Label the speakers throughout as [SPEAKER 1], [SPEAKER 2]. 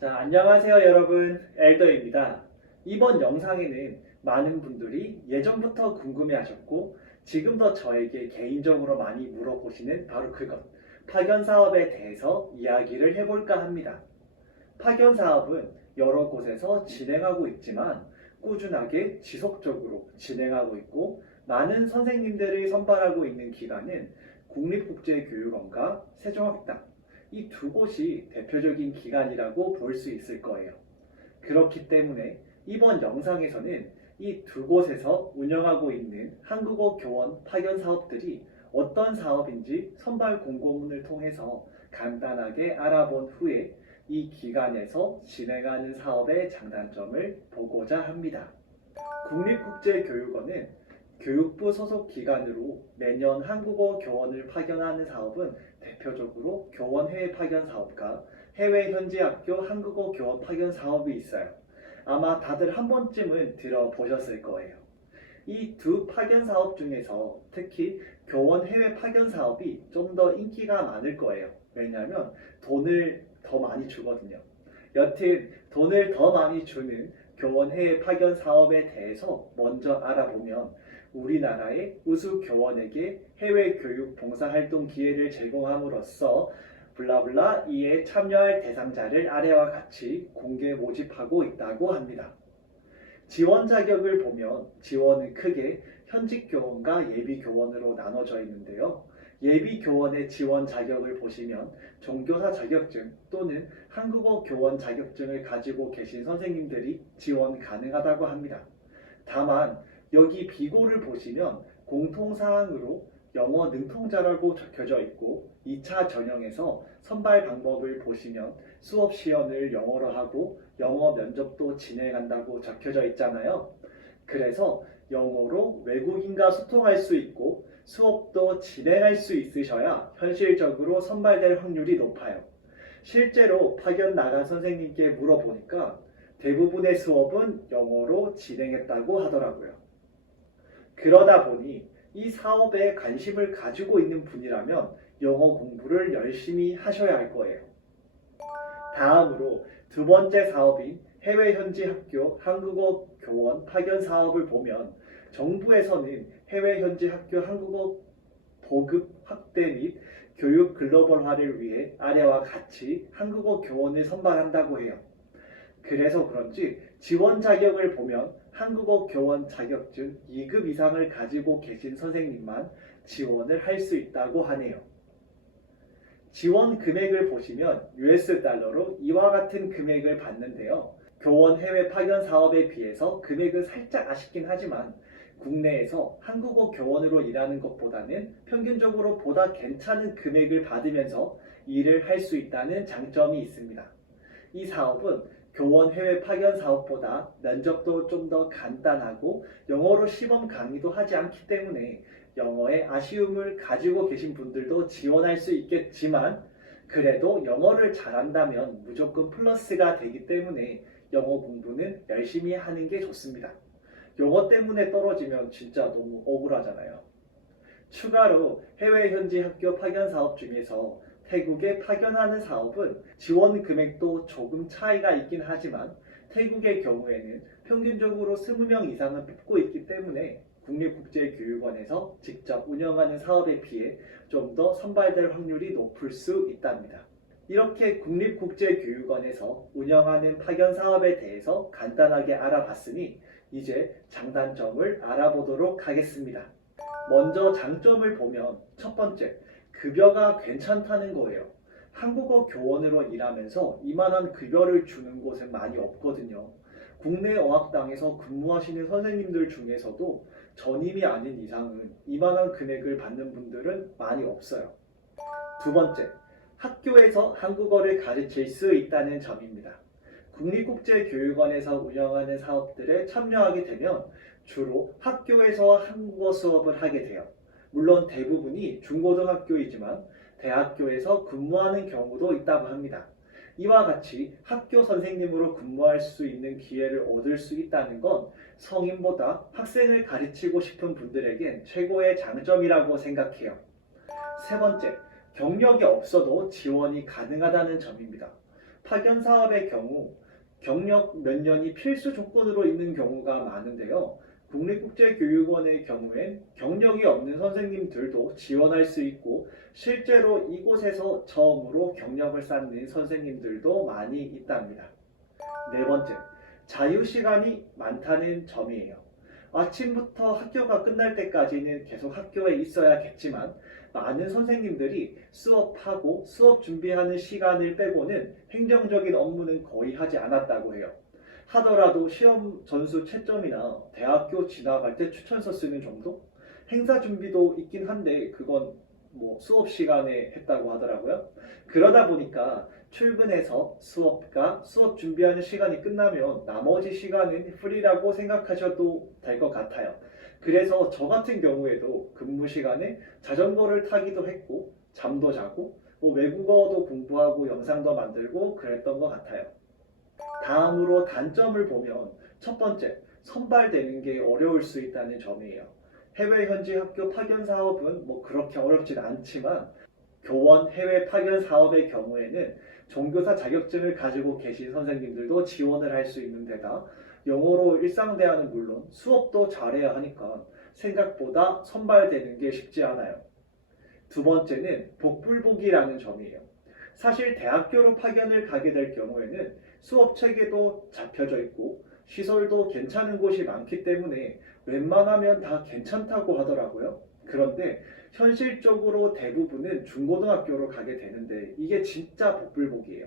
[SPEAKER 1] 자, 안녕하세요 여러분. 엘더입니다. 이번 영상에는 많은 분들이 예전부터 궁금해 하셨고 지금도 저에게 개인적으로 많이 물어보시는 바로 그것, 파견 사업에 대해서 이야기를 해볼까 합니다. 파견 사업은 여러 곳에서 진행하고 있지만 꾸준하게 지속적으로 진행하고 있고 많은 선생님들을 선발하고 있는 기관은 국립국제교육원과 세종학당 이 두 곳이 대표적인 기관이라고 볼 수 있을 거예요. 그렇기 때문에 이번 영상에서는 이 두 곳에서 운영하고 있는 한국어 교원 파견 사업들이 어떤 사업인지 선발 공고문을 통해서 간단하게 알아본 후에 이 기관에서 진행하는 사업의 장단점을 보고자 합니다. 국립국제교육원은 교육부 소속 기관으로 매년 한국어 교원을 파견하는 사업은 대표적으로 교원 해외 파견 사업과 해외 현지 학교 한국어 교원 파견 사업이 있어요. 아마 다들 한 번쯤은 들어보셨을 거예요. 이 두 파견 사업 중에서 특히 교원 해외 파견 사업이 좀 더 인기가 많을 거예요. 왜냐하면 돈을 더 많이 주거든요. 여튼 돈을 더 많이 주는 교원 해외 파견 사업에 대해서 먼저 알아보면 우리나라의 우수 교원에게 해외 교육 봉사 활동 기회를 제공함으로써 블라블라 이에 참여할 대상자를 아래와 같이 공개 모집하고 있다고 합니다. 지원 자격을 보면 지원은 크게 현직 교원과 예비 교원으로 나눠져 있는데요. 예비 교원의 지원 자격을 보시면 종교사 자격증 또는 한국어 교원 자격증을 가지고 계신 선생님들이 지원 가능하다고 합니다. 다만 여기 비고를 보시면 공통사항으로 영어 능통자라고 적혀져 있고 2차 전형에서 선발 방법을 보시면 수업 시연을 영어로 하고 영어 면접도 진행한다고 적혀져 있잖아요. 그래서 영어로 외국인과 소통할 수 있고 수업도 진행할 수 있으셔야 현실적으로 선발될 확률이 높아요. 실제로 파견 나간 선생님께 물어보니까 대부분의 수업은 영어로 진행했다고 하더라고요. 그러다 보니 이 사업에 관심을 가지고 있는 분이라면 영어 공부를 열심히 하셔야 할 거예요. 다음으로 두 번째 사업인 해외 현지 학교 한국어 교원 파견 사업을 보면 정부에서는 해외 현지 학교 한국어 보급 확대 및 교육 글로벌화를 위해 아래와 같이 한국어 교원을 선발한다고 해요. 그래서 그런지 지원 자격을 보면 한국어 교원 자격증 2급 이상을 가지고 계신 선생님만 지원을 할 수 있다고 하네요. 지원 금액을 보시면 US 달러로 이와 같은 금액을 받는데요. 교원 해외 파견 사업에 비해서 금액은 살짝 아쉽긴 하지만 국내에서 한국어 교원으로 일하는 것보다는 평균적으로 보다 괜찮은 금액을 받으면서 일을 할 수 있다는 장점이 있습니다. 이 사업은 교원 해외 파견 사업보다 면접도 좀 더 간단하고 영어로 시범 강의도 하지 않기 때문에 영어에 아쉬움을 가지고 계신 분들도 지원할 수 있겠지만 그래도 영어를 잘한다면 무조건 플러스가 되기 때문에 영어 공부는 열심히 하는 게 좋습니다. 영어 때문에 떨어지면 진짜 너무 억울하잖아요. 추가로 해외 현지 학교 파견 사업 중에서 태국에 파견하는 사업은 지원 금액도 조금 차이가 있긴 하지만 태국의 경우에는 평균적으로 20명 이상은 뽑고 있기 때문에 국립국제교육원에서 직접 운영하는 사업에 비해 좀 더 선발될 확률이 높을 수 있답니다. 이렇게 국립국제교육원에서 운영하는 파견 사업에 대해서 간단하게 알아봤으니 이제 장단점을 알아보도록 하겠습니다. 먼저 장점을 보면 첫 번째, 급여가 괜찮다는 거예요. 한국어 교원으로 일하면서 이만한 급여를 주는 곳은 많이 없거든요. 국내 어학당에서 근무하시는 선생님들 중에서도 전임이 아닌 이상은 이만한 금액을 받는 분들은 많이 없어요. 두 번째, 학교에서 한국어를 가르칠 수 있다는 점입니다. 국립국제교육원에서 운영하는 사업들에 참여하게 되면 주로 학교에서 한국어 수업을 하게 돼요. 물론 대부분이 중고등학교이지만 대학교에서 근무하는 경우도 있다고 합니다. 이와 같이 학교 선생님으로 근무할 수 있는 기회를 얻을 수 있다는 건 성인보다 학생을 가르치고 싶은 분들에겐 최고의 장점이라고 생각해요. 세 번째, 경력이 없어도 지원이 가능하다는 점입니다. 파견 사업의 경우 경력 몇 년이 필수 조건으로 있는 경우가 많은데요. 국립국제교육원의 경우엔 경력이 없는 선생님들도 지원할 수 있고 실제로 이곳에서 처음으로 경력을 쌓는 선생님들도 많이 있답니다. 네 번째, 자유시간이 많다는 점이에요. 아침부터 학교가 끝날 때까지는 계속 학교에 있어야겠지만 많은 선생님들이 수업하고 수업 준비하는 시간을 빼고는 행정적인 업무는 거의 하지 않았다고 해요. 하더라도 시험 전수 채점이나 대학교 지나갈 때 추천서 쓰는 정도? 행사 준비도 있긴 한데 그건 뭐 수업 시간에 했다고 하더라고요. 그러다 보니까 출근해서 수업과 수업 준비하는 시간이 끝나면 나머지 시간은 프리라고 생각하셔도 될 것 같아요. 그래서 저 같은 경우에도 근무 시간에 자전거를 타기도 했고 잠도 자고 뭐 외국어도 공부하고 영상도 만들고 그랬던 것 같아요. 다음으로 단점을 보면 첫 번째 선발되는 게 어려울 수 있다는 점이에요. 해외 현지 학교 파견 사업은 뭐 그렇게 어렵진 않지만 교원 해외 파견 사업의 경우에는 종교사 자격증을 가지고 계신 선생님들도 지원을 할 수 있는 데다 영어로 일상 대화는 물론 수업도 잘해야 하니까 생각보다 선발되는 게 쉽지 않아요. 두 번째는 복불복이라는 점이에요. 사실 대학교로 파견을 가게 될 경우에는 수업 체계도 잡혀져 있고 시설도 괜찮은 곳이 많기 때문에 웬만하면 다 괜찮다고 하더라고요. 그런데 현실적으로 대부분은 중고등학교로 가게 되는데 이게 진짜 복불복이에요.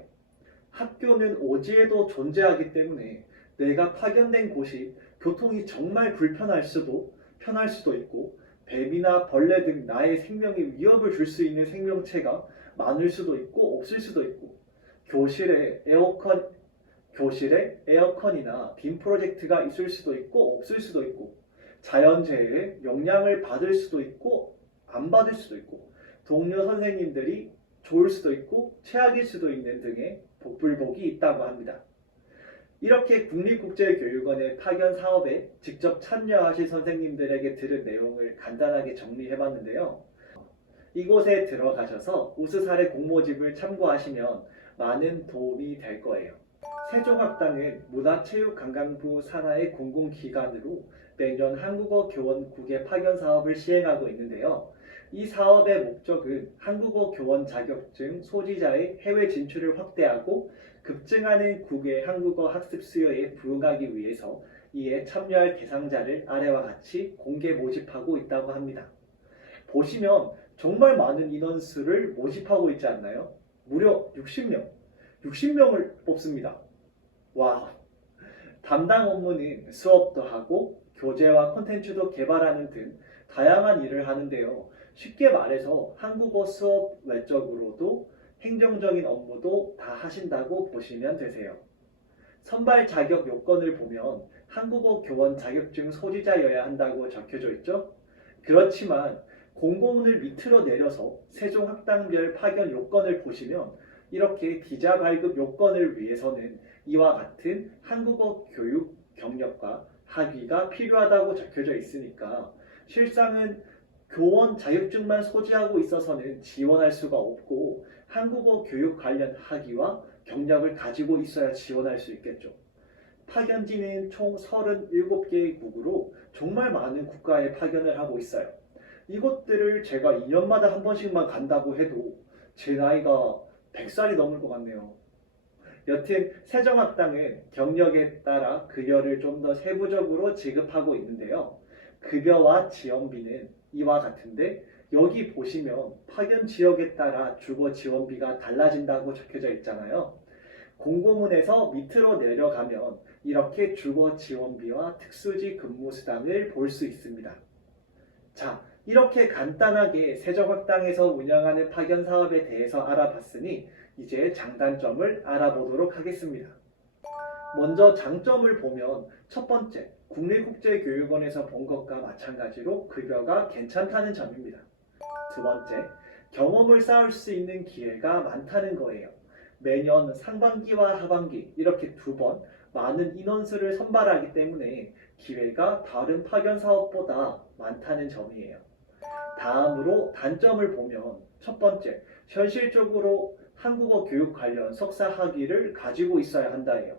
[SPEAKER 1] 학교는 오지에도 존재하기 때문에 내가 파견된 곳이 교통이 정말 불편할 수도 편할 수도 있고 뱀이나 벌레 등 나의 생명에 위협을 줄 수 있는 생명체가 많을 수도 있고 없을 수도 있고 교실에 에어컨 교실에 에어컨이나 빔 프로젝트가 있을 수도 있고 없을 수도 있고 자연재해에 영향을 받을 수도 있고 안 받을 수도 있고 동료 선생님들이 좋을 수도 있고 최악일 수도 있는 등의 복불복이 있다고 합니다. 이렇게 국립국제교육원의 파견 사업에 직접 참여하실 선생님들에게 들은 내용을 간단하게 정리해봤는데요. 이곳에 들어가셔서 우수사례 공모집을 참고하시면 많은 도움이 될 거예요. 세종학당은 문화체육관광부 산하의 공공기관으로 매년 한국어 교원국의 파견 사업을 시행하고 있는데요. 이 사업의 목적은 한국어 교원 자격증 소지자의 해외 진출을 확대하고 급증하는 국외 한국어 학습 수요에 부응하기 위해서 이에 참여할 대상자를 아래와 같이 공개 모집하고 있다고 합니다. 보시면 정말 많은 인원수를 모집하고 있지 않나요? 무려 60명, 60명을 뽑습니다. 와, 담당 업무는 수업도 하고 교재와 콘텐츠도 개발하는 등 다양한 일을 하는데요. 쉽게 말해서 한국어 수업 외적으로도 행정적인 업무도 다 하신다고 보시면 되세요. 선발 자격 요건을 보면 한국어 교원 자격증 소지자여야 한다고 적혀져 있죠? 그렇지만 공고문을 밑으로 내려서 세종학당별 파견 요건을 보시면 이렇게 비자 발급 요건을 위해서는 이와 같은 한국어 교육 경력과 학위가 필요하다고 적혀져 있으니까 실상은 교원 자격증만 소지하고 있어서는 지원할 수가 없고 한국어 교육 관련 학위와 경력을 가지고 있어야 지원할 수 있겠죠. 파견지는 총 37개의 국으로 정말 많은 국가에 파견을 하고 있어요. 이곳들을 제가 2년마다 한 번씩만 간다고 해도 제 나이가 100살이 넘을 것 같네요. 여튼 세정학당은 경력에 따라 급여를 좀 더 세부적으로 지급하고 있는데요. 급여와 지원비는 이와 같은데 여기 보시면 파견 지역에 따라 주거 지원비가 달라진다고 적혀져 있잖아요. 공고문에서 밑으로 내려가면 이렇게 주거 지원비와 특수지 근무 수당을 볼 수 있습니다. 자, 이렇게 간단하게 세정학당에서 운영하는 파견 사업에 대해서 알아봤으니 이제 장단점을 알아보도록 하겠습니다. 먼저 장점을 보면 첫 번째, 국립국제교육원에서 본 것과 마찬가지로 급여가 괜찮다는 점입니다. 두 번째, 경험을 쌓을 수 있는 기회가 많다는 거예요. 매년 상반기와 하반기 이렇게 두 번 많은 인원수를 선발하기 때문에 기회가 다른 파견 사업보다 많다는 점이에요. 다음으로 단점을 보면 첫 번째, 현실적으로 한국어 교육 관련 석사 학위를 가지고 있어야 한다예요.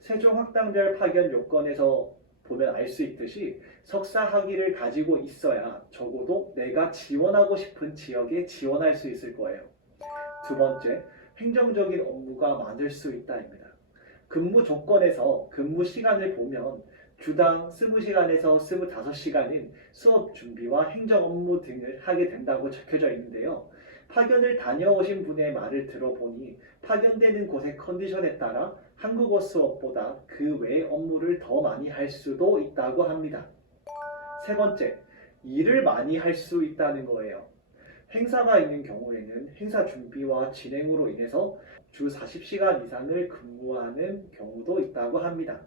[SPEAKER 1] 세종학당별 파견 요건에서 보면 알 수 있듯이 석사 학위를 가지고 있어야 적어도 내가 지원하고 싶은 지역에 지원할 수 있을 거예요. 두 번째, 행정적인 업무가 많을 수 있다입니다. 근무 조건에서 근무 시간을 보면 주당 20시간에서 25시간인 수업 준비와 행정 업무 등을 하게 된다고 적혀져 있는데요. 파견을 다녀오신 분의 말을 들어보니 파견되는 곳의 컨디션에 따라 한국어 수업보다 그 외의 업무를 더 많이 할 수도 있다고 합니다. 세 번째, 일을 많이 할 수 있다는 거예요. 행사가 있는 경우에는 행사 준비와 진행으로 인해서 주 40시간 이상을 근무하는 경우도 있다고 합니다.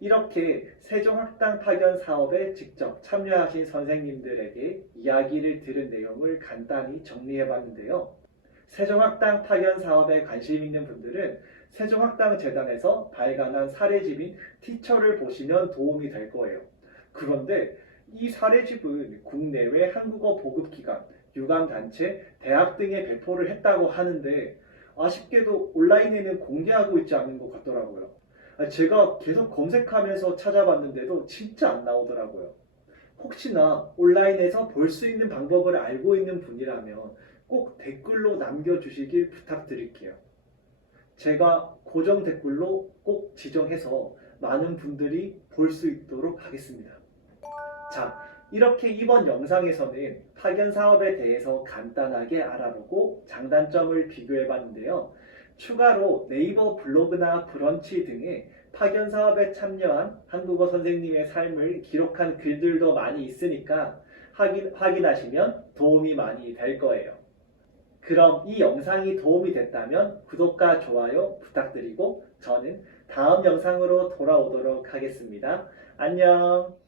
[SPEAKER 1] 이렇게 세종학당 파견 사업에 직접 참여하신 선생님들에게 이야기를 들은 내용을 간단히 정리해 봤는데요. 세종학당 파견 사업에 관심 있는 분들은 세종학당 재단에서 발간한 사례집인 티처를 보시면 도움이 될 거예요. 그런데 이 사례집은 국내외 한국어 보급기관, 유관단체, 대학 등에 배포를 했다고 하는데 아쉽게도 온라인에는 공개하고 있지 않은 것 같더라고요. 아, 제가 계속 검색하면서 찾아봤는데도 진짜 안 나오더라고요. 혹시나 온라인에서 볼 수 있는 방법을 알고 있는 분이라면 꼭 댓글로 남겨주시길 부탁드릴게요. 제가 고정 댓글로 꼭 지정해서 많은 분들이 볼 수 있도록 하겠습니다. 자, 이렇게 이번 영상에서는 파견 사업에 대해서 간단하게 알아보고 장단점을 비교해 봤는데요. 추가로 네이버 블로그나 브런치 등의 파견 사업에 참여한 한국어 선생님의 삶을 기록한 글들도 많이 있으니까 확인, 확인하시면 도움이 많이 될 거예요. 그럼 이 영상이 도움이 됐다면 구독과 좋아요 부탁드리고 저는 다음 영상으로 돌아오도록 하겠습니다. 안녕!